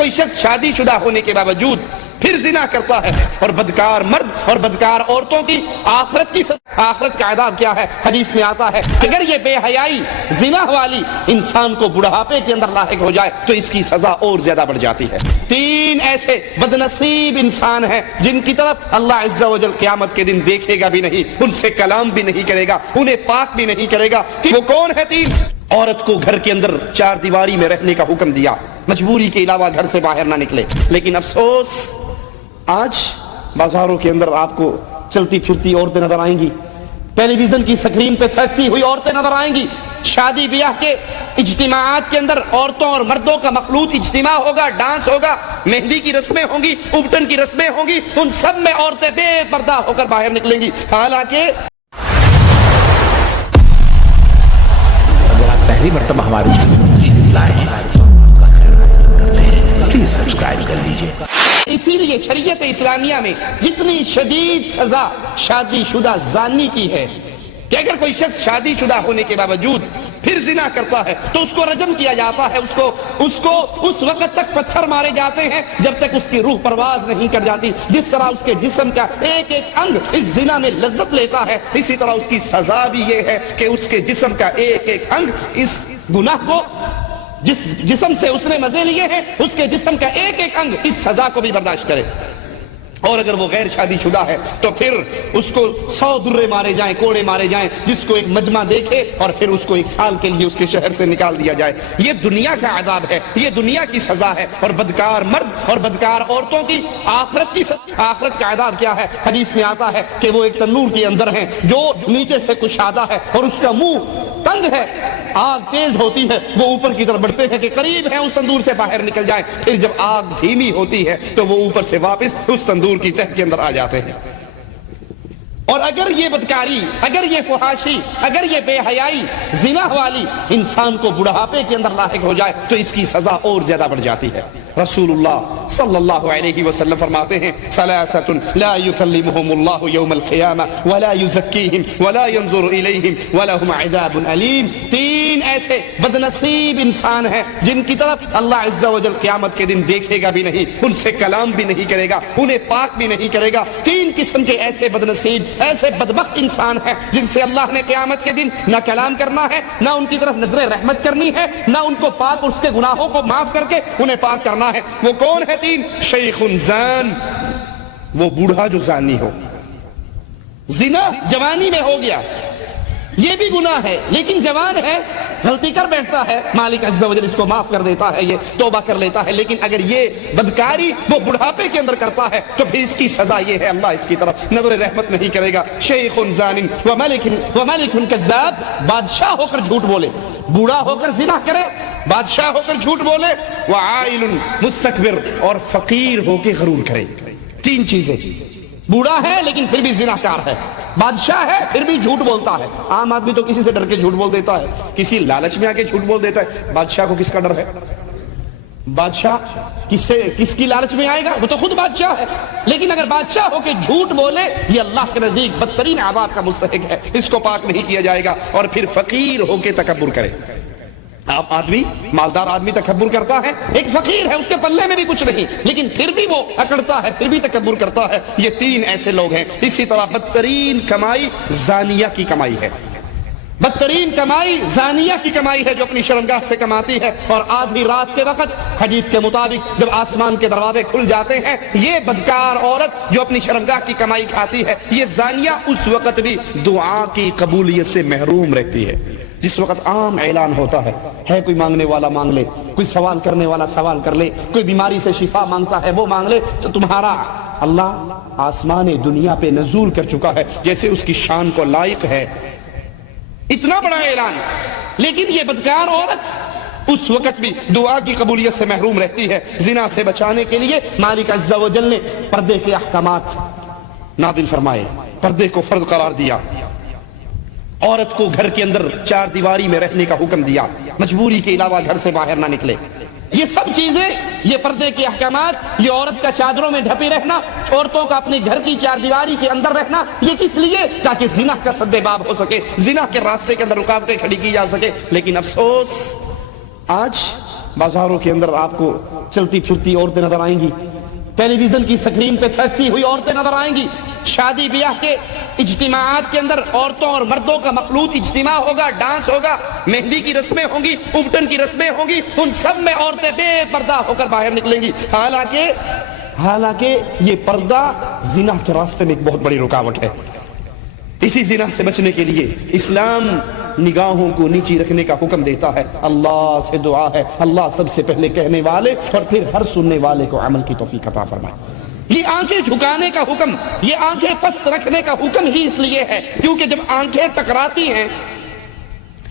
کوئی شخص شادی شدہ ہونے کے باوجود پھر زنا کرتا ہے اور بدکار مرد اور بدکار عورتوں کی آخرت کا عذاب کیا ہے؟ حدیث میں آتا ہے اگر یہ بے حیائی زنا والی انسان کو بڑھاپے کے اندر لاحق ہو جائے تو اس کی سزا اور زیادہ بڑھ جاتی ہے۔ 3 ایسے بدنصیب انسان ہیں جن کی طرف اللہ عز و جل قیامت کے دن دیکھے گا بھی نہیں، ان سے کلام بھی نہیں کرے گا، انہیں پاک بھی نہیں کرے گا۔ وہ کون ہے 3؟ عورت کو گھر کے اندر 4 دیواری میں رہنے کا حکم دیا، مجبوری کے علاوہ گھر سے باہر نہ نکلے، لیکن افسوس آج بازاروں کے اندر آپ کو چلتی پھرتی عورتیں نظر آئیں گی، ٹیلی ویژن کی سکرین پہ تھکتی ہوئی عورتیں نظر آئیں گی، شادی بیاہ کے اجتماعات کے اندر عورتوں اور مردوں کا مخلوط اجتماع ہوگا، ڈانس ہوگا، مہندی کی رسمیں ہوں گی، ابٹن کی رسمیں ہوں گی، ان سب میں عورتیں بے پردہ ہو کر باہر نکلیں گی۔ حالانکہ پہلی مرتبہ ہمارے چینل تشریف لائے ہیں پلیز سبسکرائب کر لیجئے۔ اسی لیے شریعت اسلامیہ میں جتنی شدید سزا شادی شدہ زانی کی ہے کہ اگر کوئی شخص شادی شدہ ہونے کے باوجود پھر زنا کرتا ہے تو اس کو رجم کیا جاتا ہے، اس کو اس وقت تک پتھر مارے جاتے ہیں جب تک اس کی روح پرواز نہیں کر جاتی۔ جس طرح اس کے جسم کا ایک ایک انگ اس زنا میں لذت لیتا ہے، اسی طرح اس کی سزا بھی یہ ہے کہ اس کے جسم کا ایک ایک انگ اس گناہ کو، جس جسم سے اس نے مزے لیے ہیں، اس کے جسم کا ایک ایک انگ اس سزا کو بھی برداشت کرے۔ اور اگر وہ غیر شادی شدہ ہے تو پھر اس کو 100 درے مارے جائیں، کوڑے مارے جائیں، جس کو ایک مجمع دیکھے اور پھر اس کو 1 سال کے لیے اس کے شہر سے نکال دیا جائے۔ یہ دنیا کا عذاب ہے، یہ دنیا کی سزا ہے۔ اور بدکار مرد اور بدکار عورتوں کی آخرت کا عذاب کیا ہے؟ حدیث میں آتا ہے کہ وہ ایک تنور کے اندر ہیں جو نیچے سے کشادہ ہے اور اس کا منہ تنگ ہے، آگ تیز ہوتی ہے، وہ اوپر کی طرف بڑھتے ہیں کہ قریب ہیں اس تندور سے باہر نکل جائیں، پھر جب آگ دھیمی ہوتی ہے تو وہ اوپر سے واپس اس تندور کی تہ کے اندر آ جاتے ہیں۔ اور اگر یہ بدکاری، اگر یہ فحاشی، اگر یہ بے حیائی زنا والی انسان کو بڑھاپے کے اندر لاحق ہو جائے تو اس کی سزا اور زیادہ بڑھ جاتی ہے۔ رسول اللہ صلی اللہ علیہ وسلم فرماتے ہیں ثلاثۃ لا يكلمهم اللہ یوم القیامہ ولا يزکیہم ولا ينظر الیہم ولہم عذاب علیم۔ 3 ایسے بدنصیب انسان ہیں جن کی طرف اللہ عز و جل قیامت کے دن دیکھے گا بھی نہیں، ان سے کلام بھی نہیں کرے گا، انہیں پاک بھی نہیں کرے گا۔ 3 قسم کے ایسے بدنصیب، ایسے بدبخت انسان ہیں جن سے اللہ نے قیامت کے دن نہ کلام کرنا ہے، نہ ان کی طرف نظر رحمت کرنی ہے، نہ ان کو پاک اور اس کے گناہوں کو معاف کر کے انہیں پاک کرنا ہے۔ وہ کون ہے 3؟ شیخ زان، وہ بوڑھا جو زانی ہو، زنا جوانی میں ہو گیا، یہ بھی گناہ ہے لیکن جوان ہے، غلطی کر بیٹھتا ہے، مالک عز و جل اس کو معاف کر دیتا ہے، یہ توبہ کر لیتا ہے۔ لیکن اگر یہ بدکاری وہ بڑھاپے کے اندر کرتا ہے تو پھر اس کی سزا یہ ہے، اللہ اس کی طرف نظر رحمت نہیں کرے گا۔ شیخ زان وملک کذاب، بادشاہ ہو کر جھوٹ بولے، بوڑھا ہو کر زنا کرے، بادشاہ ہو کر جھوٹ بولے، وعائل مستکبر، اور فقیر ہو کے غرور کرے۔ 3 چیزیں، بوڑھا ہے لیکن پھر بھی زنا کار ہے، بادشاہ ہے پھر بھی جھوٹ بولتا ہے۔ عام آدمی تو کسی سے ڈر کے جھوٹ بول دیتا ہے، کسی لالچ میں آ کے جھوٹ بول دیتا ہے، بادشاہ کو کس کا ڈر ہے؟ بادشاہ کس کی لالچ میں آئے گا؟ وہ تو خود بادشاہ ہے۔ لیکن اگر بادشاہ ہو کے جھوٹ بولے، یہ اللہ کے نزدیک بدترین عذاب کا مستحق ہے، اس کو پاک نہیں کیا جائے گا۔ اور پھر فقیر ہو کے تکبر کرے۔ آپ آدمی، مالدار آدمی تکبر کرتا ہے، ایک فقیر ہے، اس کے پلے میں بھی کچھ نہیں، لیکن پھر بھی وہ اکڑتا ہے، پھر بھی تکبر کرتا ہے۔ یہ 3 ایسے لوگ ہیں۔ اسی طرح بدترین کمائی زانیہ کی کمائی ہے، بدترین کمائی زانیہ کی کمائی ہے جو اپنی شرمگاہ سے کماتی ہے۔ اور آدھی رات کے وقت حدیث کے مطابق جب آسمان کے دروازے کھل جاتے ہیں، یہ بدکار عورت جو اپنی شرمگاہ کی کمائی کھاتی ہے، یہ زانیہ اس وقت بھی دعا کی قبولیت سے محروم رہتی ہے۔ جس وقت عام اعلان ہوتا ہے کوئی مانگنے والا مانگ لے، کوئی سوال کرنے والا سوال کر لے، کوئی بیماری سے شفا مانگتا ہے وہ مانگ لے، تو تمہارا اللہ آسمان دنیا پہ نزول کر چکا ہے جیسے اس کی شان کو لائق ہے، اتنا بڑا اعلان۔ لیکن یہ بدکار عورت اس وقت بھی دعا کی قبولیت سے محروم رہتی ہے۔ زنا سے بچانے کے لیے مالک عز و جل نے پردے کے احکامات نازل فرمائے، پردے کو فرض قرار دیا، عورت کو گھر کے اندر 4 دیواری میں رہنے کا حکم دیا، مجبوری کے علاوہ گھر سے باہر نہ نکلے۔ یہ سب چیزیں، یہ پردے کے احکامات، یہ عورت کا چادروں میں ڈھپی رہنا، عورتوں کا اپنے گھر کی 4 دیواری کے اندر رہنا، یہ کس لیے؟ تاکہ زنا کا سد باب ہو سکے، زنا کے راستے کے اندر رکاوٹیں کھڑی کی جا سکے۔ لیکن افسوس آج بازاروں کے اندر آپ کو چلتی پھرتی عورتیں نظر آئیں گی، ٹیلی ویژن کی سکرین پہ تھکتی ہوئی عورتیں نظر آئیں گی، شادی بیاہ کے اجتماعات کے اندر عورتوں اور مردوں کا مخلوط اجتماع ہوگا، ڈانس ہوگا، مہندی کی رسمیں ہوں گی، ابٹن کی رسمیں ہوں گی، ان سب میں عورتیں بے پردہ ہو کر باہر نکلیں گی۔ حالانکہ یہ پردہ زنا کے راستے میں ایک بہت بڑی رکاوٹ ہے۔ اسی زنا سے بچنے کے لیے اسلام نگاہوں کو نیچی رکھنے کا حکم دیتا ہے۔ اللہ سے دعا ہے اللہ سب سے پہلے کہنے والے اور پھر ہر سننے والے کو عمل کی توفیق عطا فرمائے۔ یہ آنکھیں جھکانے کا حکم، یہ آنکھیں پست رکھنے کا حکم ہی اس لیے ہے کیونکہ جب آنکھیں ٹکراتی ہیں،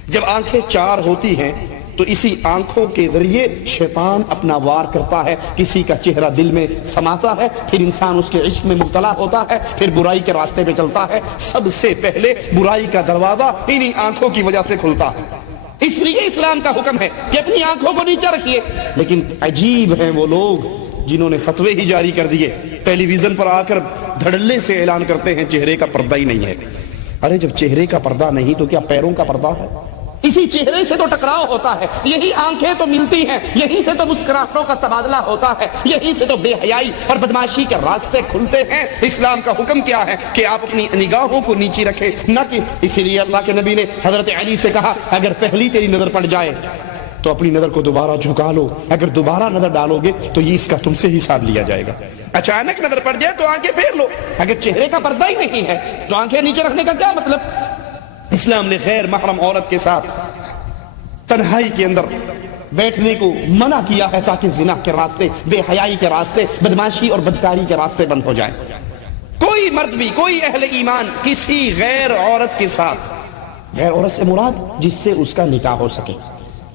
جب آنکھیں چار ہوتی ہیں تو اسی آنکھوں کے ذریعے شیطان اپنا وار کرتا ہے، کسی کا چہرہ دل میں سماتا ہے، پھر انسان اس کے عشق میں مبتلا ہوتا ہے، پھر برائی کے راستے پہ چلتا ہے۔ سب سے پہلے برائی کا دروازہ انہی آنکھوں کی وجہ سے کھلتا ہے۔ اس لیے اسلام کا حکم ہے کہ اپنی آنکھوں کو نیچا رکھیے۔ لیکن عجیب ہیں وہ لوگ جنہوں نے فتوے ہی جاری کر دیے، ٹیلی ویژن پر آ کر دھڑلے سے اعلان کرتے ہیں چہرے کا پردہ ہی نہیں ہے۔ ارے جب چہرے کا پردہ نہیں تو کیا پیروں کا پردہ ہے؟ اسی چہرے سے تو ٹکراؤ ہوتا ہے، یہی آنکھیں تو ملتی ہیں، یہی سے تو مسکراہٹوں کا تبادلہ ہوتا ہے، یہی سے تو بے حیائی اور بدمعاشی کے راستے کھلتے ہیں۔ اسلام کا حکم کیا ہے کہ آپ اپنی نگاہوں کو نیچی رکھیں، نہ کہ اسی لیے اللہ کے نبی نے حضرت علی سے کہا اگر پہلی تیری نظر پڑ جائے تو اپنی نظر کو دوبارہ جھکا لو، اگر دوبارہ نظر ڈالو گے تو یہ اس کا تم سے حساب لیا جائے گا۔ اچانک نظر پڑ جائے تو آنکھیں پھیر لو، اگر چہرے کا پردہ ہی نہیں ہے تو آنکھیں نیچے رکھنے کا کیا مطلب؟ اسلام نے غیر محرم عورت کے ساتھ تنہائی کے اندر بیٹھنے کو منع کیا ہے تاکہ زنا کے راستے، بے حیائی کے راستے، بدمعاشی اور بدکاری کے راستے بند ہو جائیں۔ کوئی مرد بھی، کوئی اہل ایمان کسی غیر عورت کے ساتھ، غیر عورت سے مراد جس سے اس کا نکاح ہو سکے،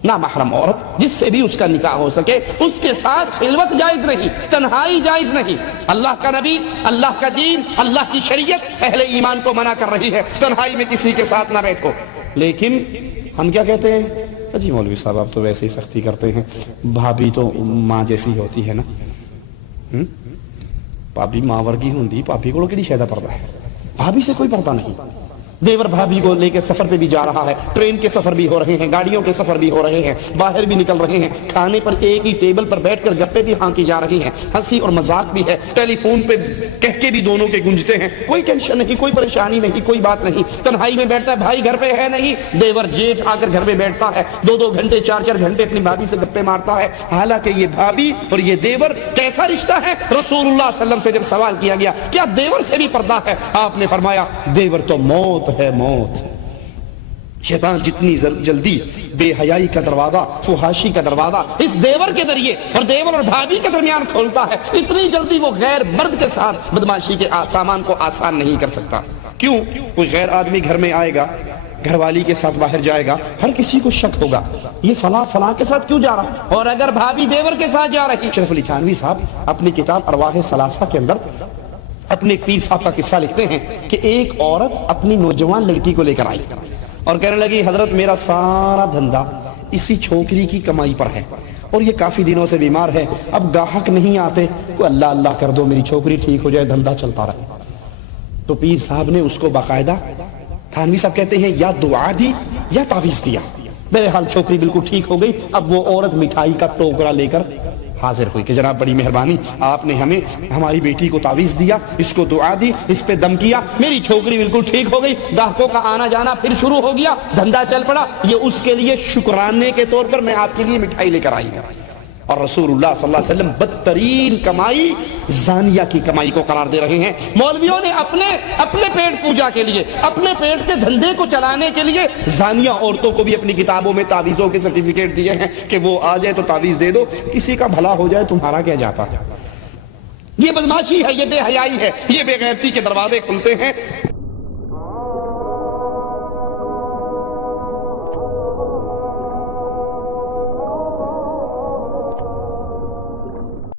نامحرم عورت جس سے بھی اس کا نکاح ہو سکے، اس کے ساتھ خلوت جائز نہیں، تنہائی جائز نہیں۔ اللہ کا نبی، اللہ کا دین، اللہ کی شریعت اہل ایمان کو منع کر رہی ہے تنہائی میں کسی کے ساتھ نہ بیٹھو۔ لیکن ہم کیا کہتے ہیں؟ جی مولوی صاحب آپ تو ویسے ہی سختی کرتے ہیں، بھابی تو ماں جیسی ہوتی ہے نا، بھابی ماں ورگی ہوندی، بھابی کو کیڑی شے دا پردہ ہے؟ بھابی سے کوئی پردہ نہیں۔ دیور بھابھی کو لے کے سفر پہ بھی جا رہا ہے، ٹرین کے سفر بھی ہو رہے ہیں، گاڑیوں کے سفر بھی ہو رہے ہیں، باہر بھی نکل رہے ہیں، کھانے پر ایک ہی ٹیبل پر بیٹھ کر گپے بھی ہانکی جا رہی ہیں، ہنسی اور مذاق بھی ہے، ٹیلی فون پہ کہہ کے بھی دونوں کے گونجتے ہیں، کوئی ٹینشن نہیں، کوئی پریشانی نہیں، کوئی بات نہیں۔ تنہائی میں بیٹھتا ہے، بھائی گھر پہ ہے نہیں، دیور جیٹھ آ کر گھر میں بیٹھتا ہے، 2 گھنٹے 4 گھنٹے اپنی بھابھی سے گپے مارتا ہے۔ حالانکہ یہ بھابھی اور یہ دیور کیسا رشتہ ہے؟ رسول اللہ صلی اللہ علیہ وسلم سے جب سوال کیا گیا کیا دیور سے بھی پردہ ہے، آپ نے فرمایا دیور تو موت ہے، موت۔ شیطان جتنی جلدی بے حیائی کا دروازہ، فحاشی کا دروازہ اس دیور کے ذریعے اور دیور اور بھابھی کے درمیان کھولتا ہے، اتنی جلدی وہ غیر مرد کے ساتھ بدمعاشی کے سامان کو آسان نہیں کر سکتا۔ کیوں؟ کوئی غیر آدمی گھر میں آئے گا، گھر والی کے ساتھ باہر جائے گا، ہر کسی کو شک ہوگا یہ فلاں کے ساتھ کیوں جا رہا ہے، اور اگر بھابھی دیور کے ساتھ جا رہی۔ شریف علی تھانوی صاحب اپنی کتاب ارواح ثلاثہ کے اندر اپنے پیر صاحب کا قصہ لکھتے ہیں کہ ایک عورت اپنی نوجوان لڑکی کو لے کر آئی اور کہنے لگی حضرت میرا سارا دھندا اسی چھوکری کی کمائی پر ہے اور یہ کافی دنوں سے بیمار ہے، اب گاہک نہیں آتے، کوئی اللہ اللہ کر دو میری چھوکری ٹھیک ہو جائے، دھندا چلتا رہے۔ تو پیر صاحب نے اس کو باقاعدہ، تھانوی صاحب کہتے ہیں یا دعا دی یا تعویذ دیا، بہرحال چھوکری بالکل ٹھیک ہو گئی۔ اب وہ عورت مٹھائی کا ٹوکرا لے کر حاضر ہوئی کہ جناب بڑی مہربانی، آپ نے ہمیں ہماری بیٹی کو تعویذ دیا، اس کو دعا دی، اس پہ دم کیا، میری چھوکری بالکل ٹھیک ہو گئی، گاہکوں کا آنا جانا پھر شروع ہو گیا، دھندا چل پڑا، یہ اس کے لیے شکرانے کے طور پر میں آپ کے لیے مٹھائی لے کر آئی ہوں۔ اور رسول اللہ صلی اللہ علیہ وسلم بدترین کمائی زانیہ کی کمائی کو قرار دے رہے ہیں۔ مولویوں نے اپنے پیٹ پوجا کے لیے، اپنے پیٹ کے دھندے کو چلانے کے لیے زانیہ عورتوں کو بھی اپنی کتابوں میں تعویذوں کے سرٹیفکیٹ دیے ہیں کہ وہ آ جائے تو تعویذ دے دو، کسی کا بھلا ہو جائے تمہارا کیا جاتا ہے۔ یہ بدمعاشی ہے، یہ بے حیائی ہے، یہ بے غیرتی کے دروازے کھلتے ہیں۔